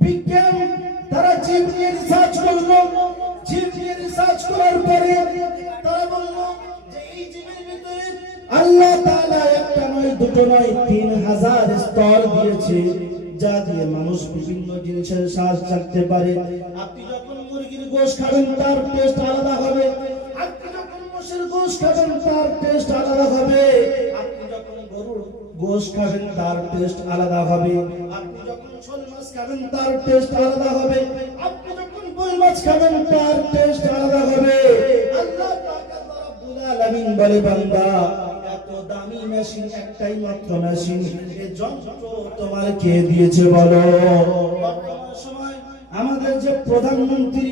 বিজ্ঞান তারা জীব নিয়ে রিসার্চ করলো, জীব নিয়ে রিসার্চ করার পরে তারা বলল যে এই জীবের ভিতরে আল্লাহ তাআলা একটা নয় দুটো নয় 3000 স্তর দিয়েছে, যা দিয়ে মানুষ বিভিন্ন জিনিসের শ্বাস ছাড়তে পারে। আপনি যখন মুরগির গোশত খাবেন তার টেস্ট আলাদা হবে, আপনি যখন মোষের গোশত খাবেন তার টেস্ট আলাদা হবে, আপনি যখন গরুর গোশত খাবেন তার টেস্ট আলাদা হবে, আপনি যখন শোল মাছ খাবেন তার টেস্ট আলাদা হবে, আপনি যখন বোয়াল মাছ খাবেন তার টেস্ট আলাদা হবে। আল্লাহ পাক আল্লাহ রাব্বুল আলামিন বলে, বান্দা এত দামি মেশিন একটাই মাত্র মেশিন, এই যন্ত্র তোমার কে দিয়েছে বলো? বর্তমান সময় আমাদের যে প্রধানমন্ত্রী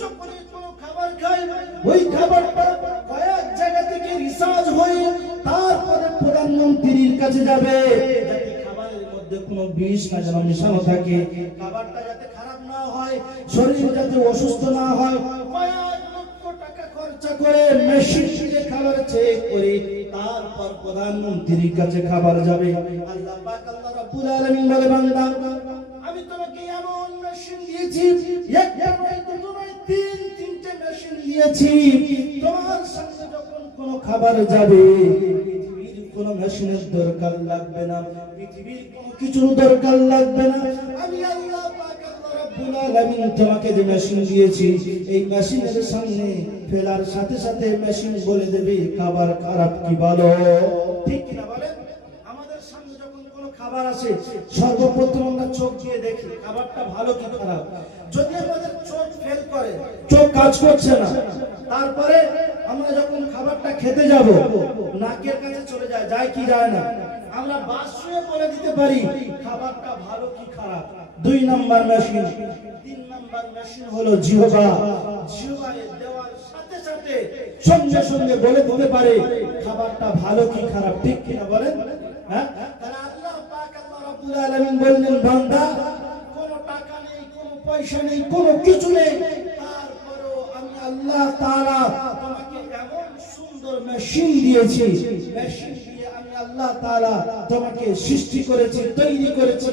যখন কোনো খাবার খায় ওই খাবারটা কয়েক জায়গা থেকে রিসার্চ হয়ে তারপরে প্রধানমন্ত্রীর কাছে যাবে, যাতে খাবারের মধ্যে কোনো বিষ না যেন মিশানো থাকে, খাবারটা যাতে খারাপ না হয়, শরীর যাতে অসুস্থ না হয়। কয়েক লক্ষ টাকা খরচা করে মেশিন দিয়ে খাবার চেক করে তারপর প্রধানমন্ত্রীর কাছে খাবার যাবে। আল্লাহ পাক আল্লাহ রাব্বুল আলামিন বলে, বান্দা আমি তোমাকে এমন মেশিন দিয়েছি, একটা নয় দুটো নয় তিনটে মেশিন দিয়েছি, তোমার সামনে যখন কোনো খাবার যাবে পৃথিবীর কোনো মেশিনের দরকার লাগবে না, পৃথিবীর কোনো কিছুর দরকার লাগবে না। আমি আল্লাহ পাক আল্লাহ রাব্বুল আলামিন তোমাকে যে মেশিন দিয়েছি এই মেশিনের সামনে ফেলার সাথে সাথে মেশিন বলে দেবে খাবার খারাপ কি ভালো, ঠিক কি না বলেন? আমাদের সামনে যখন কোনো খাবার আসে সর্বপ্রথম আমরা চোখ দিয়ে দেখি খাবারটা ভালো কি খারাপ। যদি আমাদের চোখ ফেল করে, চোখ কাজ করছে না, তারপরে আমরা যখন খাবারটা খেতে যাব নাকের কাছে চলে যায়, যায় কি যায় না, আমরা বাস শুয়ে বলে দিতে পারি খাবারটা ভালো কি খারাপ। 2 নাম্বার মেশিন। 3 নাম্বার মেশিন হলো জিহ্বা, জিহ্বায় দেওয়ার সাথে সাথে সঙ্গে সঙ্গে বলে দিতে পারে খাবারটা ভালো কি খারাপ, ঠিক কি না বলেন? হ্যাঁ, তাহলে আল্লাহ পাক আল্লাহ রাব্বুল আলামিন বললেন, বান্দা কোনো টাকা নেই, কোনো পয়সা নেই, কোনো কিছু নেই, তারপরেও আমি আল্লাহ তাআলা তোমাকে এমন সুন্দর মেশিন দিয়েছি, মেশিন দিয়ে আমি আল্লাহ তাআলা তোমাকে সৃষ্টি করেছি, তৈরি করেছি,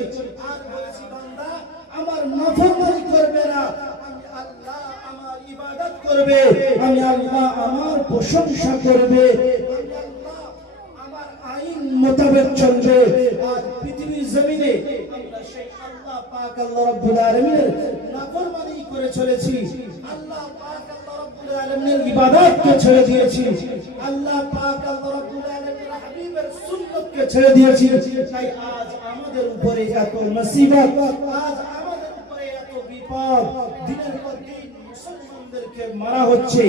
আর বলেছি বান্দা আমার নাফরমানি করবে না, আমি আল্লাহ আমার ইবাদত করবে, আমি আল্লাহ আমার প্রশংসা করবে, আমি আল্লাহ আমার আইন মোতাবেক চলবে। আজ পৃথিবীর জমিনে আমরা সেই আল্লাহ পাক আল্লাহ রাব্বুল আলামিনের নাফরমানি করে চলেছি, আল্লাহ পাক আল্লাহ রাব্বুল আলামিনের ইবাদতকে ছেড়ে দিয়েছি, আল্লাহ পাক আল্লাহ রাব্বুল আলামিনের হাবিবের সুন্নাতকে ছেড়ে দিয়েছি। তাই আজ আমাদের উপরে এত মুসিবত, আজ আমাদের উপরে এত বিপদ, দিনের পর দিন মুসলমানদেরকে মারা হচ্ছে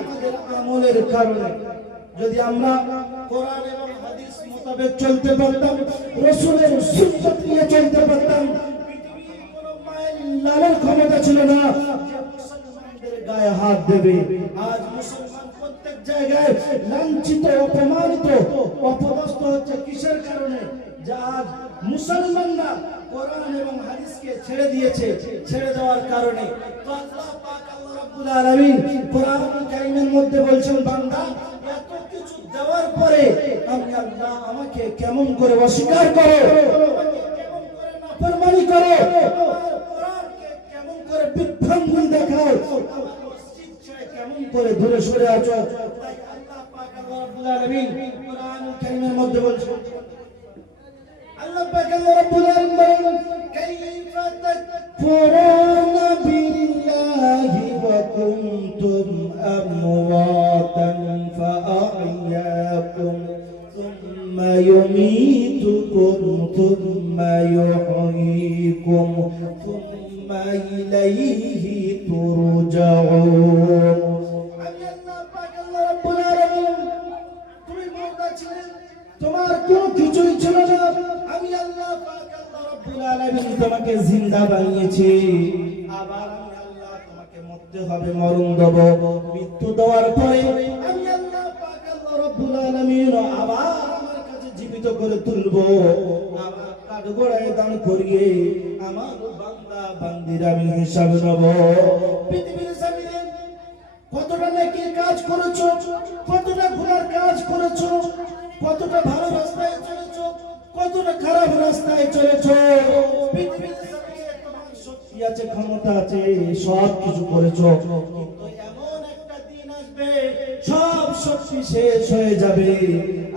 আমাদের আমলের কারণে। যদি আমরা কোরআন এবং হাদিস মোতাবেক চলতে পারতাম, রাসূলের সুন্নাত নিয়ে চলতে পারতাম, পৃথিবীর কোনো মাইল লালের ক্ষমতা ছিল না যে মুসলমানদের গায়ে হাত দেবে। আজ মুসলমান প্রত্যেক জায়গায় লাঞ্ছিত, অপমানিত, অপদস্থ হচ্ছে কিসের কারণে? যে আজ মুসলমানরা কোরআন এবং হাদিসকে ছেড়ে দিয়েছে, ছেড়ে দেওয়ার কারণে। তো আল্লাহ পাক আল্লাহ রাব্বুল আলামিন কোরআন কারীমের মধ্যে বলছেন, বান্দা এত কিছু দেওয়ার পরে আমি আল্লাহ আমাকে কেমন করে অস্বীকার করো, আমাকে কেমন করে নাফরমানি করো, আমার কোরআনকে কেমন করে বিভ্রান্তি দেখাও, আমার মসজিদ ছেড়ে কেমন করে দূরে সরে আছো। তাই আল্লাহ পাক আল্লাহ রাব্বুল আলামিন কোরআন কারীমের মধ্যে বলছেন, আল্লাহ পাক আল্লাহ রাব্বুল আলামিন বলেন, কাইফা তাকফুরুনা বিল্লাহি ওয়া কুনতুম আমওয়াতান ফাআহইয়াকুম সুম্মা ইউমীতুকুম সুম্মা ইউহয়ীকুম সুম্মা ইলাইহি তুরজাউন। আমি আল্লাহ পাক আল্লাহ রাব্বুল আলামিন, তুমি মুর্দা ছিলে, তোমার কোনো কিছুই ছিল না, আমি আল্লাহ পাক আল্লাহ রাব্বুল আলামিন তোমাকে জিন্দা বানিয়েছি, আবার আমি আল্লাহ তোমাকে মরতে হবে, মরণ দেব, মৃত্যু দেওয়ার পরে আমি আল্লাহ পাক আল্লাহ রাব্বুল আলামিন আবার আমার কাছে জীবিত করে তুলবো, আবার কাঠগড়ায় দাঁড় করিয়ে আমার বান্দা বান্দিরা আমি হিসাব নেব। পৃথিবীর জমিনে কতটা নেকির কাজ করেছো, কতটা গুনার কাজ করেছো, কতটা ভালো রাস্তায় চলেছো, কতটা খারাপ রাস্তায় চলেছো। পৃথিবীর জমিনে তোমার ক্ষমতা আছে, সব কিছু করেছো, কিন্তু এমন একটা দিন আসবে সব শক্তি শেষ হয়ে যাবে।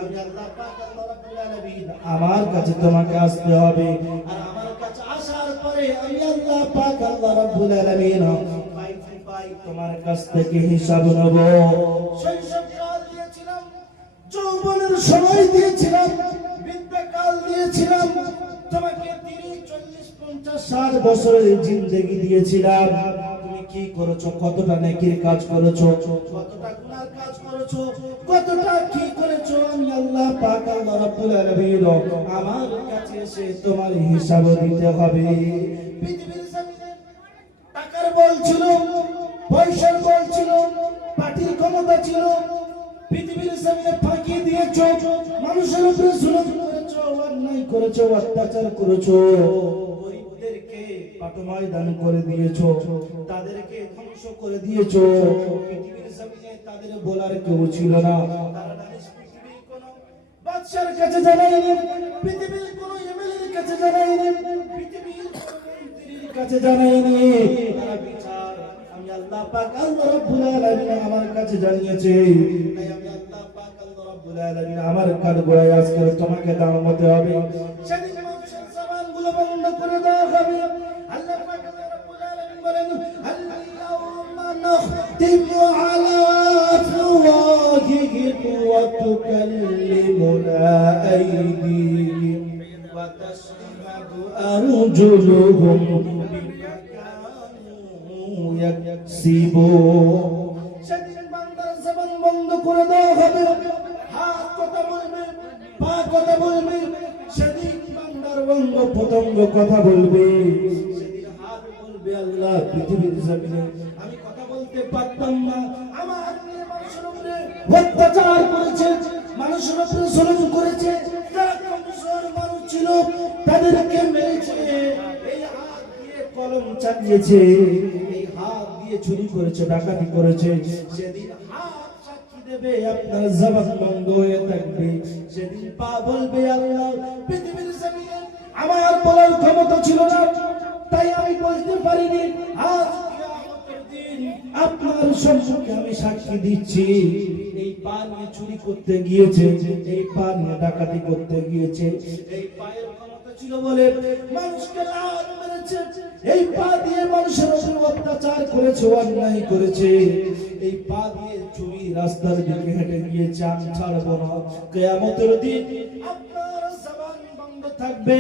আমি আল্লাহ পাক আল্লাহ রাব্বুল আলামিন আমার কাছে তোমাকে আসতে হবে, আর আমার কাছে আসার পরে আমি আল্লাহ পাক আল্লাহ রাব্বুল আলামিন তোমার কাছ থেকে হিসাব নেব। শৈশবকাল দিয়েছিলাম, যৌবনের সময় দিয়েছিলাম, বৃদ্ধকাল দিয়েছিলাম, তোমাকে 30, 40, 50, 60 বছরের জিন্দেগি দিয়েছিলাম। তুমি কি করেছো? কতটা নেকির কাজ করেছো, কতটা গুনার কাজ করেছো, কতটা কি করেছো? আমি আল্লাহ পাক আল্লাহ রাব্বুল আলামিন আমার কাছে এসে তোমার হিসাব দিতে হবে। পৃথিবীর জমিনে টাকার বল ছিল, পয়সার বল ছিল, পার্টির ক্ষমতা ছিল, পৃথিবীর জমিনে ফাঁকি দিয়েছো, মানুষের উপরে জুলুম করেছো, অন্যায় করেছো, অত্যাচার করেছো, গরিবদেরকে পাটময়দান করে দিয়েছো, তাদেরকে ধ্বংস করে দিয়েছো। পৃথিবীর জমিনে তাদের বলার কেউ ছিল না। তারা পৃথিবীর কোন বাদশার কাছে জানায়নি, পৃথিবীর কোন এমএলএর কাছে জানায়নি, পৃথিবীর কোন মন্ত্রীর কাছে জানায়নি। তারা বিচার আমি আল্লাহ পাক আল্লাহ রাব্বুল আলামিন আমার কাছে জানিয়েছে। তাই আমি আল্লাহ পাক আল্লাহ রাব্বুল আলামিন আমার কাঠ গোড়ায় আজকে তোমাকে দাঁড়াতে হবে। সেদিন মানুষের জবানগুলো বন্ধ করে দেওয়া হবে। আল্লাহ পাক আল্লাহ রাব্বুল আলামিন বলেন, আল-ইয়াউমা নাখতিমু আলা আফওয়াহিহিম ওয়া তুকাল্লিমুনা আইদিহিম ওয়া তাশহাদু আরজুলুহুম সেদিন বান্দার জবান বন্ধ করে দেওয়া হবে, হাত কথা বলবে, পা কথা বলবে, সেদিন বান্দার অঙ্গ প্রত্যঙ্গ কথা বলবে। সেদিন হাত বলবে, আল্লাহ পৃথিবীর জমিনে আমি কথা বলতে পারতাম না, আমার নিয়ে মানুষের উপরে অত্যাচার করেছে, মানুষের উপরে জুলুম করেছে, যারা কমজোর মানুষ ছিল তাদেরকে মেরেছে, এই হাত দিয়ে কলম চালিয়েছে, এই হাত দিয়ে চুরি করেছে, ডাকাতি করেছে। সেদিন হাত সাক্ষী দেবে, আপনার জবান বন্ধ হয়ে থাকবে। সেদিন পা বলবে, আল্লাহ পৃথিবীর জমিনে আমার বলার ক্ষমতা ছিল না, তাই আমি বলতে পারিনি। আজ কিয়ামতের দিন আপনার সম্মুখে আমি সাক্ষী দিচ্ছি, এই পা নিয়ে চুরি করতে গিয়েছে, এই পা নিয়ে ডাকাতি করতে গিয়েছে, এই পায়ের ক্ষমতা ছিল বলে মানুষকে লাত মেরেছে, এই পা দিয়ে মানুষের উপর অত্যাচার করেছে, অন্যায় করেছে, এই পা দিয়ে চুরি রাস্তার দিকে হেঁটে গিয়েছে। আমি ছাড়বো না, কিয়ামতের দিন আপনার জবান বন্ধ থাকবে।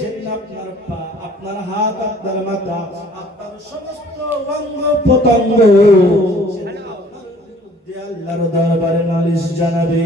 সেদিন আপনার পা, আপনার হাত, আপনার মাথা, আপনার সমস্ত অঙ্গ প্রত্যঙ্গ সেদিন আপনার বিরুদ্ধে আল্লাহর দরবারে নালিশ জানাবে।